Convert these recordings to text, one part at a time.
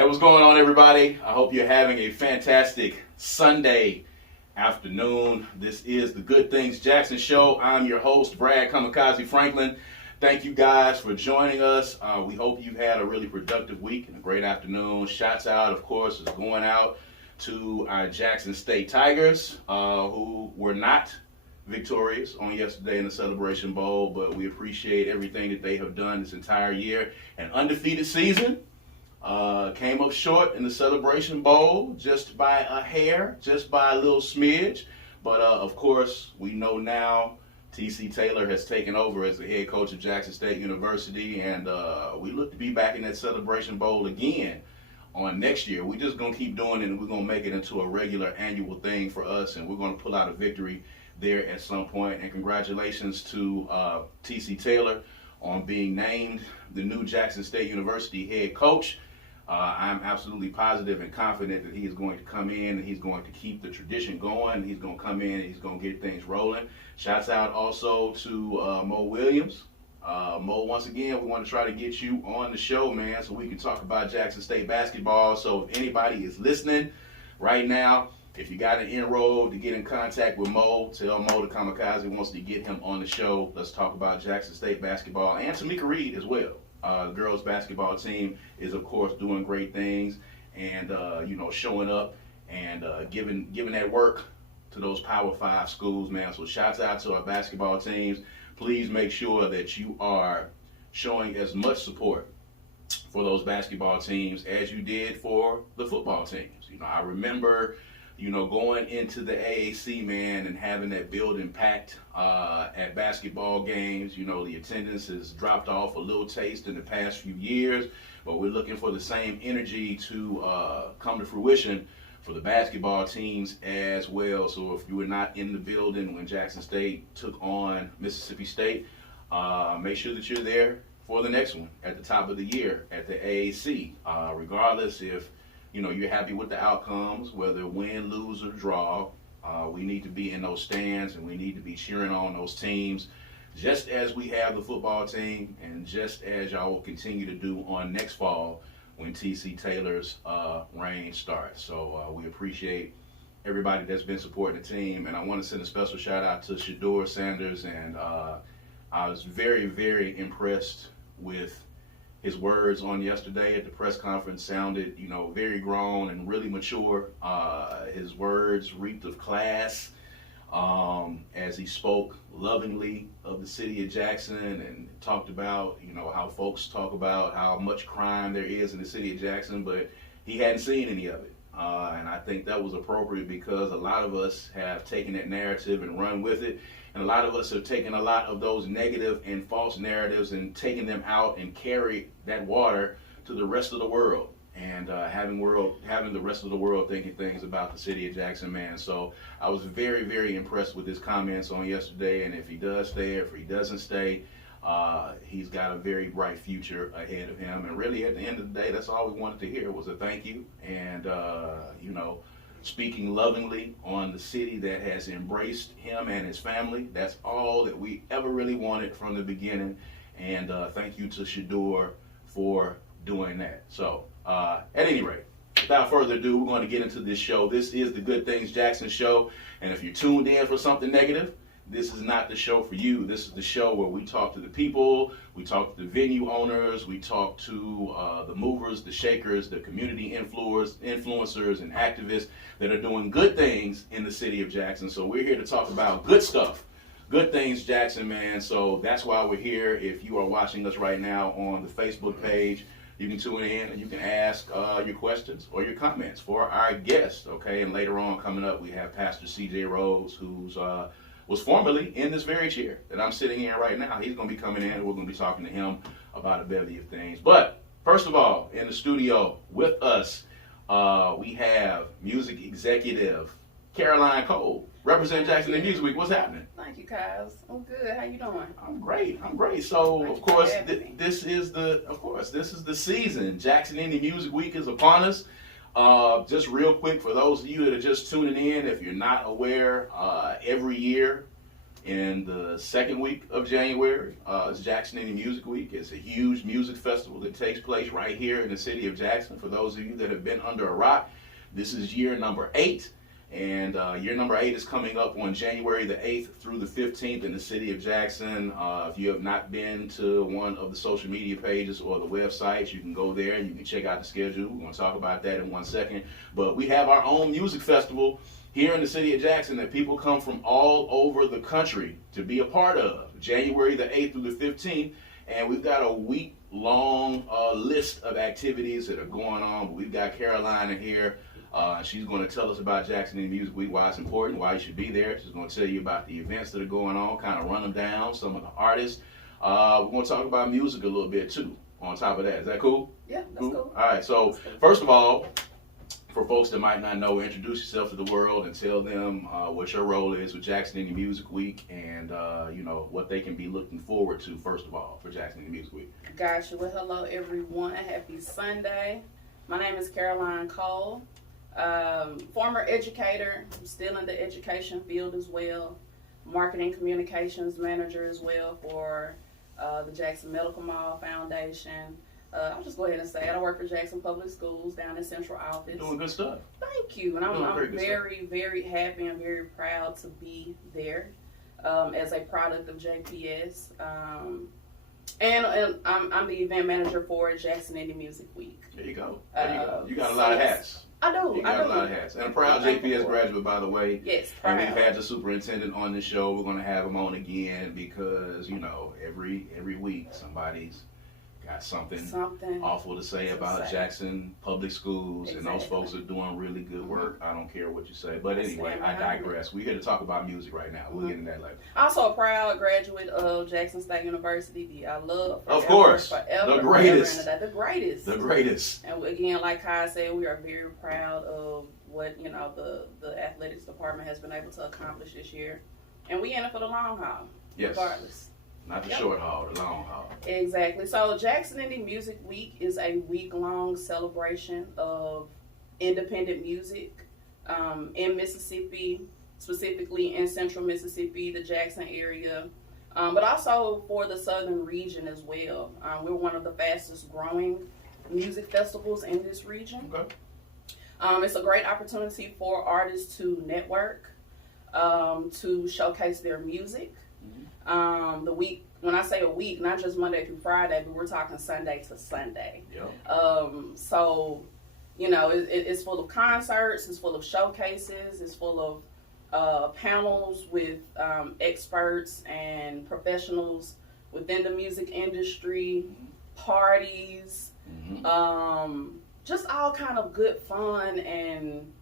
Hey, what's going on, everybody? I hope you're having a fantastic Sunday afternoon. This is the Good Things Jackson Show. I'm your host, Brad Kamikaze Franklin. Thank you guys for joining us. We hope you've had a really productive week and a great afternoon. Shouts out, of course, is going out to our Jackson State Tigers, who were not victorious on yesterday in the Celebration Bowl, but we appreciate everything that they have done this entire year. An undefeated season. Came up short in the Celebration Bowl just by a hair, just by a little smidge. But of course, we know now T.C. Taylor has taken over as the head coach of Jackson State University, and we look to be back in that Celebration Bowl again on next year. We're just going to keep doing it, and we're going to make it into a regular annual thing for us, and we're going to pull out a victory there at some point. And congratulations to T.C. Taylor on being named the new Jackson State University head coach. I'm absolutely positive and confident that he is going to come in and he's going to keep the tradition going. He's going to come in and he's going to get things rolling. Shouts out also to Mo Williams. Mo, once again, we want to try to get you on the show, man, so we can talk about Jackson State basketball. So if anybody is listening right now, if you got an inroad to get in contact with Mo, tell Mo the Kamikaze wants to get him on the show. Let's talk about Jackson State basketball and Tamika Reed as well. The girls basketball team is, of course, doing great things and, showing up and giving that work to those Power 5 schools, man. So shouts out to our basketball teams. Please make sure that you are showing as much support for those basketball teams as you did for the football teams. I remember going into the AAC, man, and having that building packed at basketball games. The attendance has dropped off a little taste in the past few years, but we're looking for the same energy to come to fruition for the basketball teams as well. So if you were not in the building when Jackson State took on Mississippi State, make sure that you're there for the next one at the top of the year at the AAC, regardless if you're happy with the outcomes, whether win, lose, or draw. We need to be in those stands and we need to be cheering on those teams, just as we have the football team and just as y'all will continue to do on next fall when T.C. Taylor's reign starts. So we appreciate everybody that's been supporting the team, and I want to send a special shout out to Shador Sanders, and I was very, very impressed with his words on yesterday at the press conference. Sounded, very grown and really mature. His words reeked of class as he spoke lovingly of the city of Jackson and talked about, how folks talk about how much crime there is in the city of Jackson, but he hadn't seen any of it. And I think that was appropriate because a lot of us have taken that narrative and run with it. And a lot of us have taken a lot of those negative and false narratives and taken them out and carried that water to the rest of the world. And having the rest of the world thinking things about the city of Jackson, man. So I was very, very impressed with his comments on yesterday. And if he does stay, if he doesn't stay, he's got a very bright future ahead of him. And really, at the end of the day, that's all we wanted to hear was a thank you. And, speaking lovingly on the city that has embraced him and his family. That's all that we ever really wanted from the beginning. And thank you to Shador for doing that. So, at any rate, without further ado, we're going to get into this show. This is the Good Things Jackson Show. And if you're tuned in for something negative, this is not the show for you. This is the show where we talk to the people, we talk to the venue owners, we talk to the movers, the shakers, the community influencers, and activists that are doing good things in the city of Jackson. So we're here to talk about good stuff. Good Things Jackson, man. So that's why we're here. If you are watching us right now on the Facebook page, you can tune in and you can ask your questions or your comments for our guest, okay? And later on, coming up, we have Pastor C.J. Rose, who's was formerly in this very chair that I'm sitting in right now. He's going to be coming in and we're going to be talking to him about a bevy of things. But first of all, in the studio with us, we have music executive Carolyne Cole, represent Jackson in Music Week. What's happening? Thank you, Kyle. I'm good. How you doing? I'm great. So, of course, this is the season. Jackson Indie Music Week is upon us. Just real quick, for those of you that are just tuning in, if you're not aware, every year in the second week of January. It's Jackson Indie Music Week. It's a huge music festival that takes place right here in the city of Jackson. For those of you that have been under a rock, this is year number 8. And year number 8 is coming up on January the 8th through the 15th in the city of Jackson. If you have not been to one of the social media pages or the websites, you can go there and you can check out the schedule. We're going to talk about that in 1 second. But we have our own music festival here in the city of Jackson that people come from all over the country to be a part of. January the 8th through the 15th. And we've got a week-long list of activities that are going on. But we've got Carolyne in here. She's going to tell us about Jackson Indie Music Week, why it's important, why you should be there. She's going to tell you about the events that are going on, kind of run them down, some of the artists. We're going to talk about music a little bit, too, on top of that. Is that cool? Yeah, that's cool. All right, so first of all, for folks that might not know, introduce yourself to the world and tell them what your role is with Jackson Indie Music Week and, what they can be looking forward to, first of all, for Jackson Indie Music Week. Gotcha. Well, hello, everyone. Happy Sunday. My name is Caroline Cole. Former educator, I'm still in the education field as well. Marketing communications manager as well for the Jackson Medical Mall Foundation. I'll just go ahead and say it. I work for Jackson Public Schools down in Central Office. Doing good stuff. Thank you. And I'm very, very happy and very proud to be there as a product of JPS. And I'm the event manager for Jackson Indie Music Week. There you go. You got a lot of hats. I do. You got a lot of hats. And a proud JPS graduate, by the way. Yes, proud. And we've had the superintendent on the show. We're going to have him on again because, every week somebody's got something awful to say about Jackson Public Schools. Exactly. And those folks are doing really good work. I don't care what you say. But anyway, I digress. We're here to talk about music right now. We'll get into that later. Also a proud graduate of Jackson State University. I love forever, of course, forever, the greatest. The greatest. The greatest. And again, like Kai said, we are very proud of what, the athletics department has been able to accomplish this year. And we in it for the long haul. Yes. Regardless. Not the short haul, the long haul. Exactly. So Jackson Indie Music Week is a week-long celebration of independent music in Mississippi, specifically in central Mississippi, the Jackson area, but also for the southern region as well. We're one of the fastest growing music festivals in this region. Okay. It's a great opportunity for artists to network, to showcase their music. The week, when I say a week, not just Monday through Friday, but we're talking Sunday to Sunday. Yep. So, it's full of concerts, it's full of showcases, it's full of panels with experts and professionals within the music industry, parties, just all kind of good fun and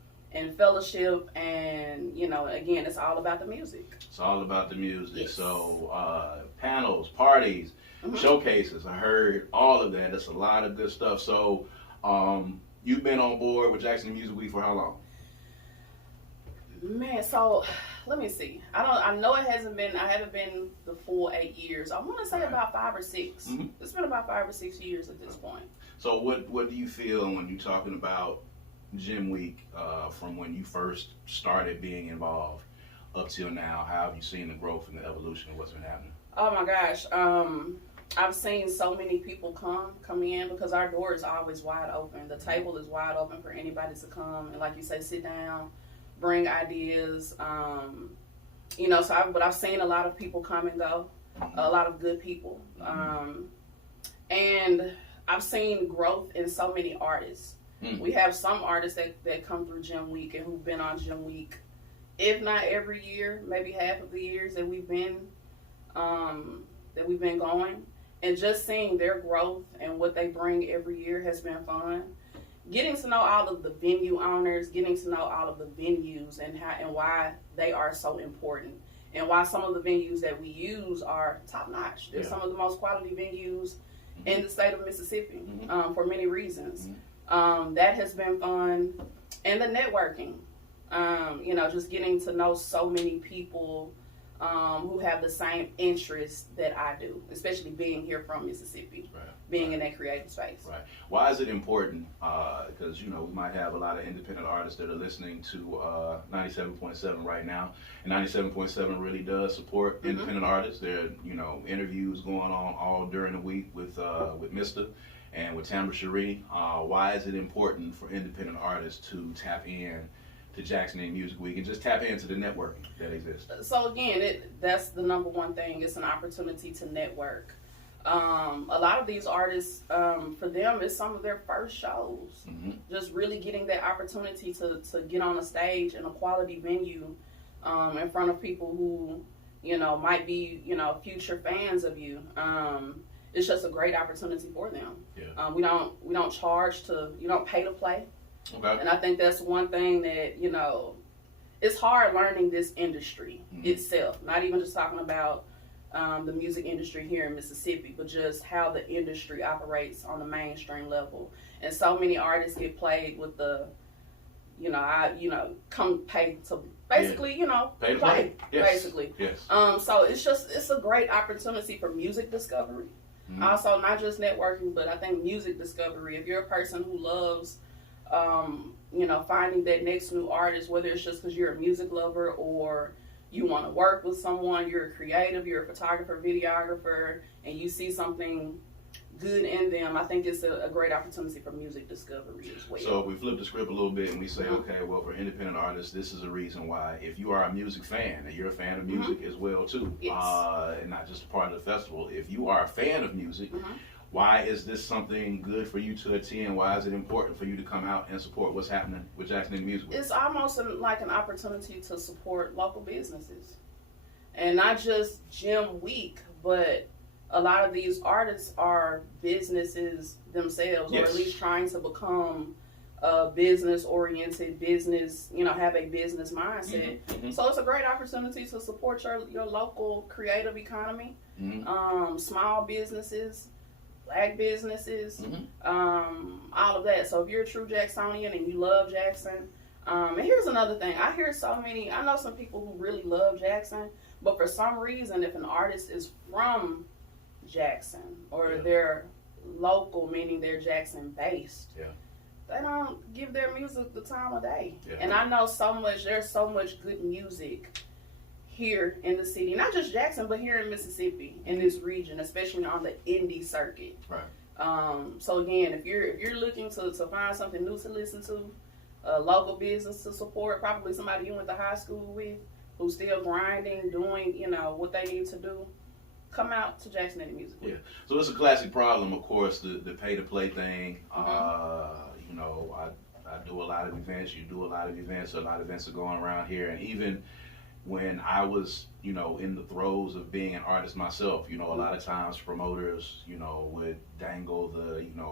fellowship, and again, it's all about the music. It's all about the music. Yes. So panels, parties, showcases, I heard all of that. That's a lot of good stuff. So you've been on board with Jackson Music Week for how long? Man, so let me see. I know I haven't been the full 8 years. I want to say about 5 or 6. It's been about 5 or 6 years at this point. So what do you feel when you're talking about Gym Week, from when you first started being involved up till now? How have you seen the growth and the evolution of what's been happening? Oh my gosh, I've seen so many people come in because our door is always wide open. The table is wide open for anybody to come and, like you say, sit down, bring ideas. But I've seen a lot of people come and go, a lot of good people, and I've seen growth in so many artists. We have some artists that come through Gym Week and who've been on Gym Week, if not every year, maybe half of the years that we've been going. And just seeing their growth and what they bring every year has been fun. Getting to know all of the venue owners, getting to know all of the venues and why they are so important, and why some of the venues that we use are top notch. They're some of the most quality venues in the state of Mississippi for many reasons. That has been fun. And the networking, just getting to know so many people who have the same interests that I do, especially being here from Mississippi. Right. being in that creative space. Right. Why is it important? Because, you know, we might have a lot of independent artists that are listening to 97.7 right now. And 97.7 really does support independent artists. There are, you know, interviews going on all during the week with Mr. and with Tamara Cherie. Why is it important for independent artists to tap in to Jackson Inn Music Week and just tap into the networking that exists? So again, that's the number one thing. It's an opportunity to network. A lot of these artists, for them, it's some of their first shows. Just really getting that opportunity to get on a stage in a quality venue in front of people who, you know, might be, you know, future fans of you. It's just a great opportunity for them. Yeah. We don't charge to, you don't pay to play. Okay. And I think that's one thing that, you know, it's hard learning this industry itself. Not even just talking about the music industry here in Mississippi, but just how the industry operates on the mainstream level. And so many artists get played with the, come pay to basically, pay to play. Yes. Basically. Yes. So it's a great opportunity for music discovery. Also, not just networking, but I think music discovery. If you're a person who loves, finding that next new artist, whether it's just because you're a music lover or you want to work with someone, you're a creative, you're a photographer, videographer, and you see something good in them, I think it's a great opportunity for music discovery as well. So if we flip the script a little bit and we say, okay, well, for independent artists, this is a reason why, if you are a music fan, and you're a fan of music as well too, yes. And not just a part of the festival, if you are a fan of music, why is this something good for you to attend? Why is it important for you to come out and support what's happening with Jackson Inn Music Week? It's almost like an opportunity to support local businesses. And not just Gym Week, but a lot of these artists are businesses themselves, yes. or at least trying to become a business-oriented business, have a business mindset. So it's a great opportunity to support your local creative economy, small businesses, Black businesses, all of that. So if you're a true Jacksonian and you love Jackson, and here's another thing. I know some people who really love Jackson, but for some reason, if an artist is from Jackson or they're local, meaning they're Jackson based, they don't give their music the time of day. And I know there's so much good music here in the city, not just Jackson, but here in Mississippi, in this region, especially on the indie circuit. Right. So again, if you're looking to find something new to listen to, a local business to support, probably somebody you went to high school with, who's still grinding, doing what they need to do, come out to Jackson Inn Music Week. Yeah. So it's a classic problem, of course, the pay to play thing. I do a lot of events. You do a lot of events. A lot of events are going around here, and even when I was, in the throes of being an artist myself, a lot of times promoters, would dangle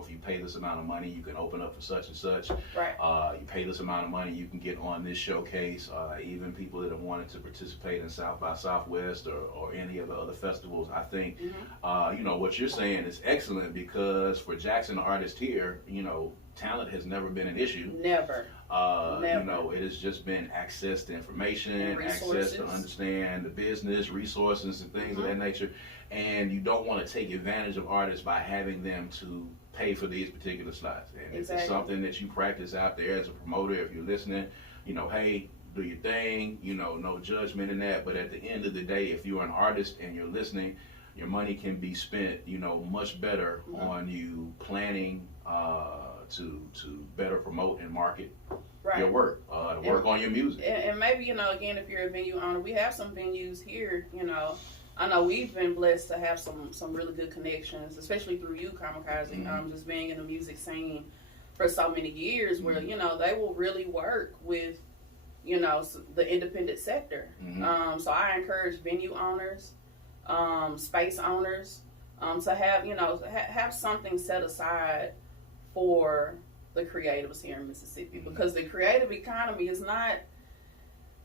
if you pay this amount of money, you can open up for such and such. Right. You pay this amount of money, you can get on this showcase. Even people that have wanted to participate in South by Southwest or any of the other festivals, I think, what you're saying is excellent, because for Jackson artists here, talent has never been an issue. Never. It has just been access to information, access to understand the business, resources, and things of that nature. And you don't want to take advantage of artists by having them to pay for these particular slots. And if it's something that you practice out there as a promoter, if you're listening, hey, do your thing, no judgment in that. But at the end of the day, if you're an artist and you're listening, your money can be spent, much better on you planning to better promote and market your work, work on your music. And maybe, again, if you're a venue owner, we have some venues here, I know we've been blessed to have some really good connections, especially through you, Kamikaze, just being in the music scene for so many years, where, they will really work with, the independent sector. So I encourage venue owners, space owners, to have something set aside for the creatives here in Mississippi, because the creative economy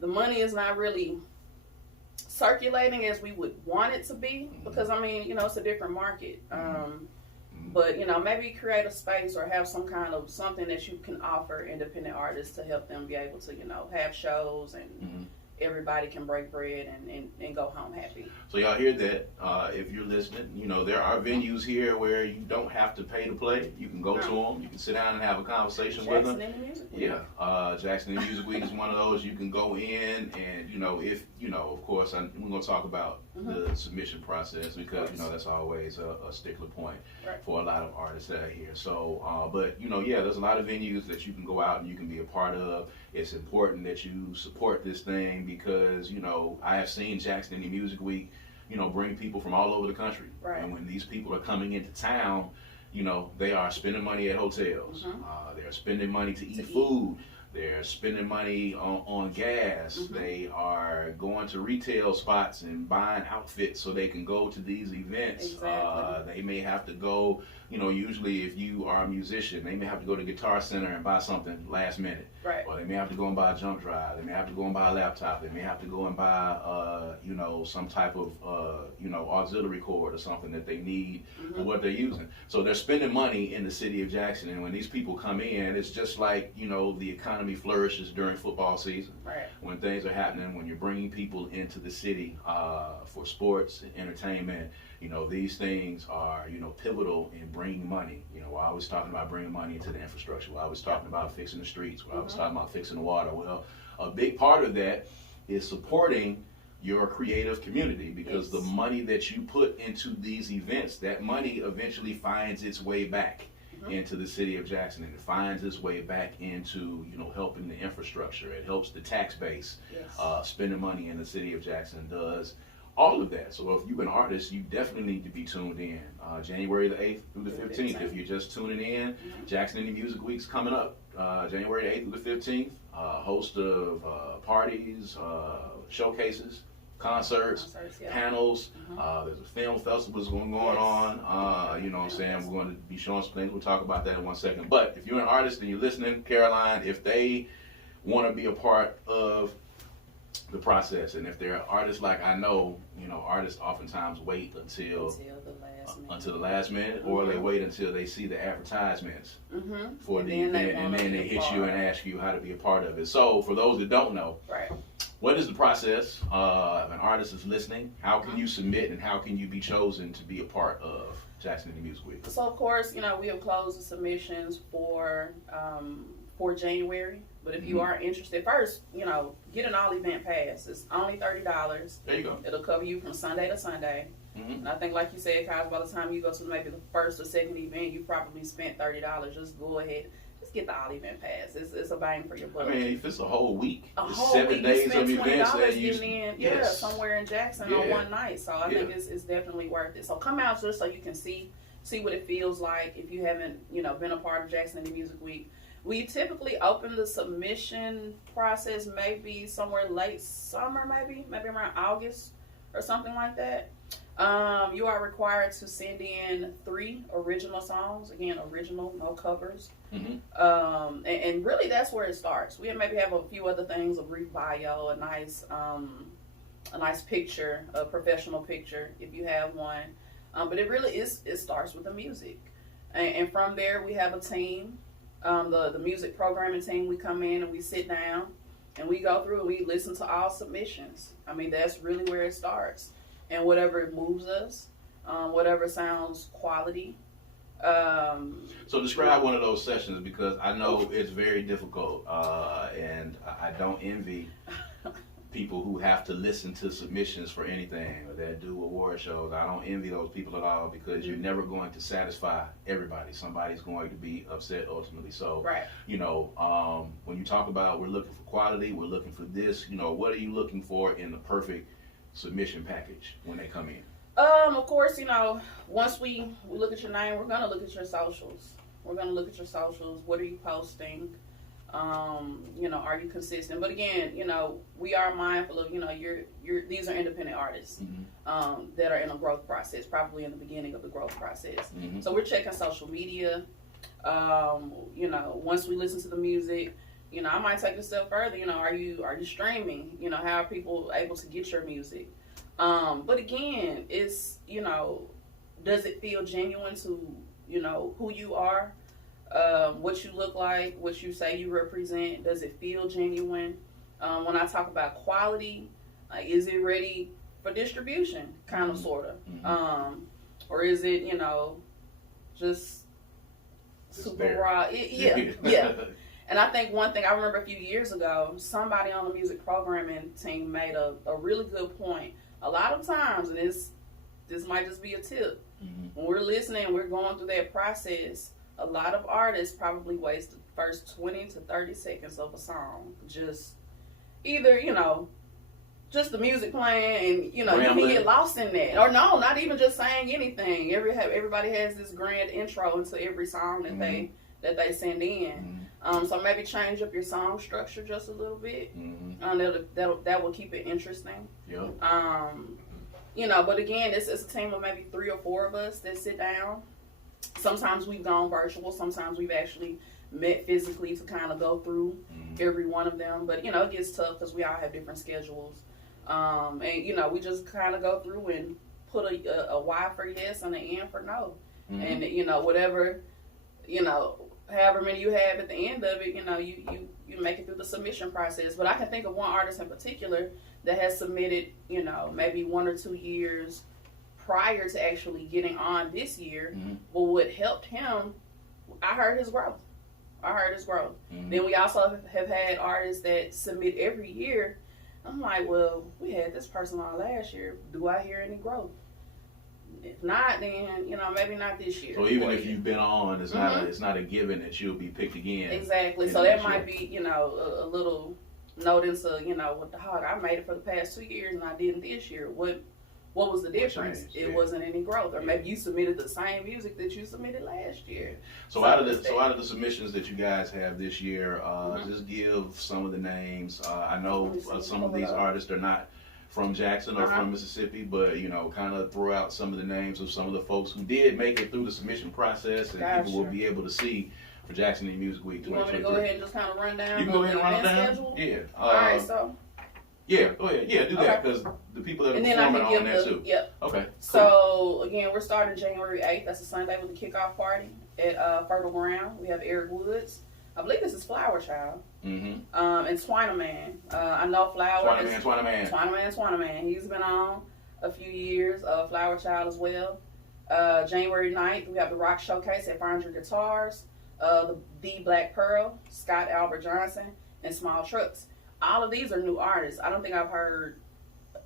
the money is not really circulating as we would want it to be, because it's a different market. But maybe create a space or have some kind of something that you can offer independent artists to help them be able to have shows and everybody can break bread and go home happy. So y'all hear that? If you're listening, there are venues here where you don't have to pay to play. You can go to them. You can sit down and have a conversation with them. Jackson Indie Music Week. Yeah, Jackson Indie Music Week is one of those. You can go in and if of course, we're gonna talk about the submission process because that's always a stickler point for a lot of artists out here. So, but there's a lot of venues that you can go out and you can be a part of. It's important that you support this thing because I have seen Jackson Indie Music Week bring people from all over the country. Right. And when these people are coming into town, they are spending money at hotels. They're spending money to eat food. They're spending money on gas. They are going to retail spots and buying outfits so they can go to these events. Exactly. They may have to go, usually if you are a musician, they may have to go to Guitar Center and buy something last minute. Right. Or they may have to go and buy a jump drive. They may have to go and buy a laptop. They may have to go and buy, some type of, auxiliary cord or something that they need for what they're using. So they're spending money in the city of Jackson. And when these people come in, it's just like, the economy flourishes during football season. Right. When things are happening, when you're bringing people into the city for sports and entertainment, these things are, pivotal in bringing money. We're always talking about bringing money into the infrastructure. We're always talking about fixing the streets. We're always talking about fixing the water. Well, a big part of that is supporting your creative community because the money that you put into these events, that money eventually finds its way back into the city of Jackson, and it finds its way back into helping the infrastructure. It helps the tax base. Spending money in the city of Jackson does all of that. So if you're an artist, you definitely need to be tuned in. January the 8th through the 15th. If you're just tuning in, Jackson Indie Music Week's coming up. January the 8th through the 15th. A host of parties, showcases, concerts, panels. There's a film festival going on. You know what I'm saying? We're going to be showing some things. We'll talk about that in 1 second. But if you're an artist and you're listening, Caroline, if they want to be a part of the process, and if they're artists like I know, artists oftentimes wait until the last minute, or they wait until they see the advertisements for the event, and then they hit you and ask you how to be a part of it. So for those that don't know, what is the process? If an artist is listening, how can you submit and how can you be chosen to be a part of Jackson Indie Music Week? So of course, we have closed the submissions for January. But if you are interested, first, get an all event pass. It's only $30. There you go. It'll cover you from Sunday to Sunday. And I think, like you said, Kyle, by the time you go to maybe the first or second event, you probably spent $30. Just go ahead. Just get the all event pass. It's a bang for your buck. I mean, if it's a whole week, a it's whole 7 week, days you spend of events that you in, somewhere in Jackson on one night. So I think it's definitely worth it. So come out just so you can see what it feels like if you haven't, been a part of Jackson Indie Music Week. We typically open the submission process maybe somewhere late summer, maybe around August or something like that. You are required to send in 3 original songs. Again, original, no covers. And really that's where it starts. We maybe have a few other things, a brief bio, a nice picture, a professional picture if you have one. But it really it starts with the music. And from there we have a team. The music programming team, we come in and we sit down and we go through and we listen to all submissions. I mean, that's really where it starts. And whatever moves us, whatever sounds quality. So describe one of those sessions because I know it's very difficult and I don't envy people who have to listen to submissions for anything or that do award shows. I don't envy those people at all because you're never going to satisfy everybody. Somebody's going to be upset ultimately. So, when you talk about we're looking for quality, we're looking for this, what are you looking for in the perfect submission package when they come in? Of course, once we look at your name, we're going to look at your socials. What are you posting? Are you consistent? But again, we are mindful of, these are independent artists that are in a growth process, probably in the beginning of the growth process. So we're checking social media. Once we listen to the music, I might take it a step further. Are you streaming? How are people able to get your music? But again, it's, does it feel genuine to, who you are? What you look like, what you say you represent, does it feel genuine? When I talk about quality, like, is it ready for distribution, kind of, sort of, or is it, just super raw? Yeah. And I think one thing I remember a few years ago, somebody on the music programming team made a really good point. A lot of times, and this might just be a tip, when we're listening, we're going through that process, a lot of artists probably waste the first 20 to 30 seconds of a song. Just either, just the music playing, and, you can get lost in that. Or no, not even just saying anything. Everybody has this grand intro into every song that they send in. So maybe change up your song structure just a little bit. That will keep it interesting. Yep. But again, it's a team of maybe 3 or 4 of us that sit down. Sometimes we've gone virtual. Sometimes we've actually met physically to kind of go through every one of them. But, it gets tough because we all have different schedules. And, we just kind of go through and put a Y for yes and an N for no. And, whatever, however many you have at the end of it, you make it through the submission process. But I can think of one artist in particular that has submitted, maybe 1 or 2 years prior to actually getting on this year. But what helped him, I heard his growth. Then we also have had artists that submit every year. I'm like, well, we had this person on last year. Do I hear any growth? If not, then maybe not this year. So even if you've been on, it's not a given that you'll be picked again. Exactly. So that might be a little note into with the hog. I made it for the past 2 years and I didn't this year. What was the difference? It wasn't any growth, or maybe you submitted the same music that you submitted last year. So out of the submissions that you guys have this year, just give some of the names. I know some of these artists are not from Jackson or from Mississippi, but kind of throw out some of the names of some of the folks who did make it through the submission process, and people will be able to see for Jackson City Music Week 2023. You want me to go ahead and just kind of run down? You can go ahead and run down. Schedule? Yeah. All right. So. Yeah, go ahead. Yeah, do that, because the people that are performing are on that too. Yep. Okay. Cool. So again, we're starting January 8th. That's a Sunday with a kickoff party at Fertile Ground. We have Eric Woods. I believe this is Flower Child. And Twinaman. I know Twinaman. He's been on a few years. Flower Child as well. January 9th, we have the Rock Showcase at Find Your Guitars. The Black Pearl, Scott Albert Johnson, and Small Trucks. All of these are new artists. I don't think I've heard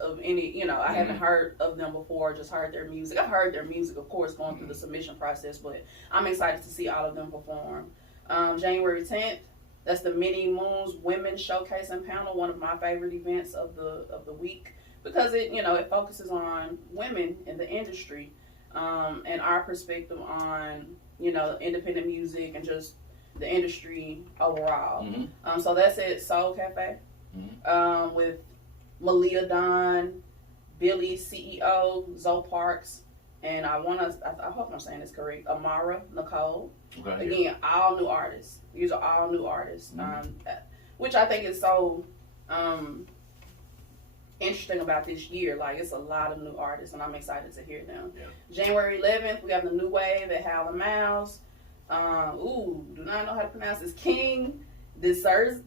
of any, I haven't heard of them before, just heard their music. I've heard their music, of course, going through the submission process, but I'm excited to see all of them perform. January 10th, that's the Many Moons Women Showcase and Panel, one of my favorite events of the week, because it focuses on women in the industry, and our perspective on, independent music and just the industry overall. So that's at Soul Cafe with Malia Don, Billy CEO, Zoe Parks, and I hope I'm saying this correct, Amara Nicole. Okay, again, all new artists. These are all new artists, which I think is so interesting about this year. Like, it's a lot of new artists, and I'm excited to hear them. January 11th, we have the New Wave at Howlin' Mouse. Do not know how to pronounce this. King Dizzard.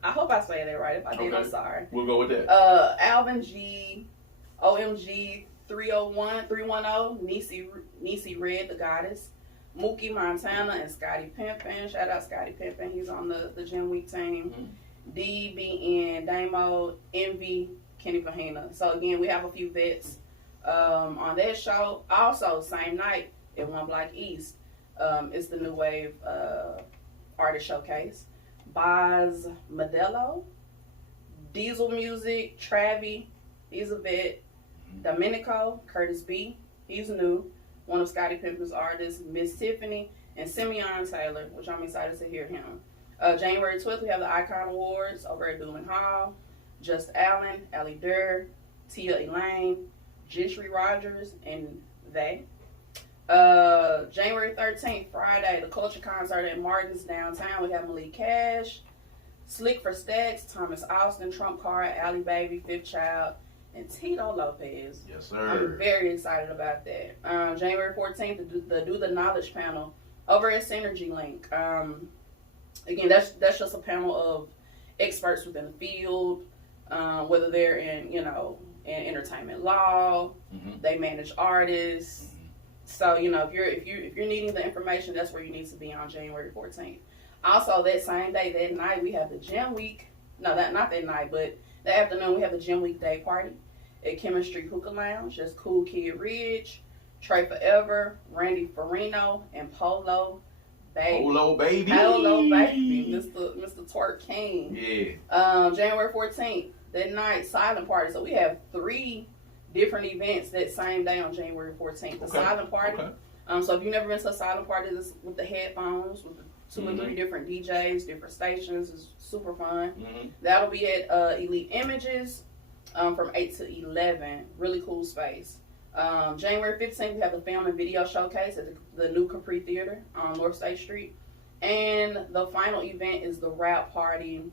I hope I say that right. If I did, I'm sorry. We'll go with that. Alvin G, OMG 310, Niecy Red, the Goddess, Mookie Montana, and Scotty Pimpin. Shout out Scotty Pimpin. He's on the Gym Week team. DBN, Damo, Envy, Kenny Fahina. So again, we have a few vets on that show. Also, same night at One Block East, it's the New Wave Artist Showcase. Boz Modelo, Diesel Music, Travi, he's a vet. Domenico, Curtis B, he's new. One of Scotty Pimpin's artists, Miss Tiffany, and Simeon Taylor, which I'm excited to hear him. January 12th, we have the Icon Awards over at Doolin Hall. Just Allen, Allie Durr, Tia Elaine, Gentry Rogers, and they. January 13th, Friday, the Culture Concert at Martin's downtown. We have Malik Cash, Slick for Stacks, Thomas Austin, Trump Card, Allie Baby, Fifth Child, and Tito Lopez. Yes, sir. I'm very excited about that. January 14th, the Do the Knowledge panel over at Synergy Link. Again, that's just a panel of experts within the field, whether they're in, you know, in entertainment law, they manage artists. So, you know, if you're needing the information, that's where you need to be on January 14th. Also, that same day, that night, we have the gym week. No, not that night, but the afternoon, we have the gym week day party at Chemistry Hookah Lounge. That's Cool Kid Ridge, Trey Forever, Randy Farino, and Polo Baby. Polo Baby. Polo Baby, Mr. Twerk King. Yeah. January 14th, that night, silent party. So we have 3 different events that same day on January 14th. The silent party. So if you've never been to a silent party, this with the headphones, with the 2 or 3 different DJs, different stations, is super fun. That'll be at Elite Images from 8 to 11. Really cool space. January 15th, we have the film and video showcase at the new Capri Theater on North State Street. And the final event is the rap party.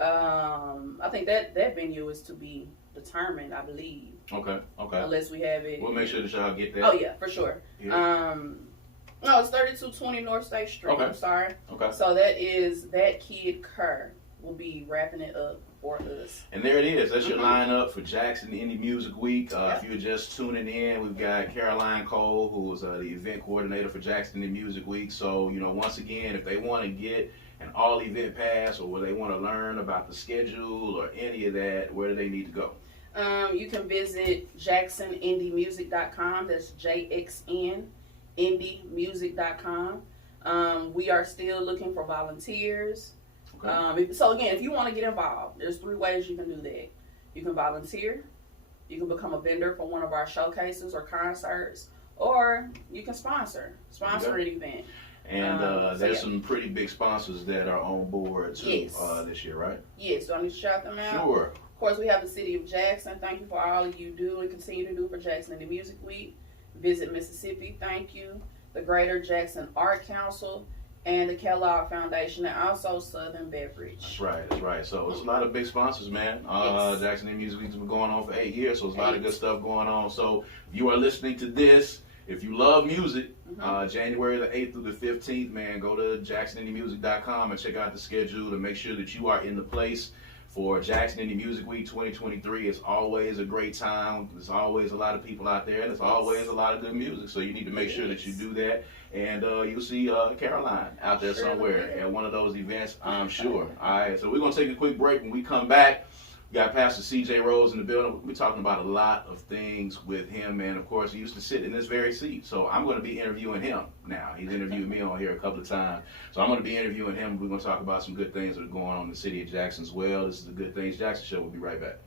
I think that venue is to be determined, I believe. Okay. Unless we have it. We'll make sure that y'all get that. Oh, yeah, for sure. Yeah. No, it's 3220 North State Street. Okay. I'm sorry. Okay. So that Kid Kerr will be wrapping it up for us. And there it is. That's your lineup for Jackson Indie Music Week. If you're just tuning in, we've got Carolyne Cole, who is the event coordinator for Jackson Indie Music Week. So, you know, once again, if they want to get an all-event pass or they want to learn about the schedule or any of that, where do they need to go? You can visit JacksonIndieMusic.com. That's JXN indiemusic.com. We are still looking for volunteers. So again, if you want to get involved, there's 3 ways you can do that. You can volunteer, you can become a vendor for one of our showcases or concerts, or you can sponsor an event. And there's some pretty big sponsors that are on board too this year, right? Yes. Do I need to shout them out? Sure. Of course, we have the City of Jackson. Thank you for all of you do and continue to do for Jackson Indie Music Week. Visit Mississippi. Thank you. The Greater Jackson Art Council and the Kellogg Foundation, and also Southern Beverage. That's right. So it's a lot of big sponsors, man. Jackson Indie Music Week's been going on for 8 years, so there's a lot of good stuff going on. So if you are listening to this, if you love music, January the 8th through the 15th, man, go to JacksonIndieMusic.com and check out the schedule to make sure that you are in the place for Jackson Indie Music Week 2023. It's always a great time. There's always a lot of people out there, and there's always a lot of good music. So you need to make sure that you do that. And you'll see Carolyne out there somewhere at one of those events, I'm sure. All right, so we're going to take a quick break. When we come back, we got Pastor C.J. Rose in the building. We're talking about a lot of things with him, and of course, he used to sit in this very seat. So I'm going to be interviewing him now. He's interviewed me on here a couple of times. So I'm going to be interviewing him. We're going to talk about some good things that are going on in the city of Jackson as well. This is the Good Things Jackson Show. We'll be right back.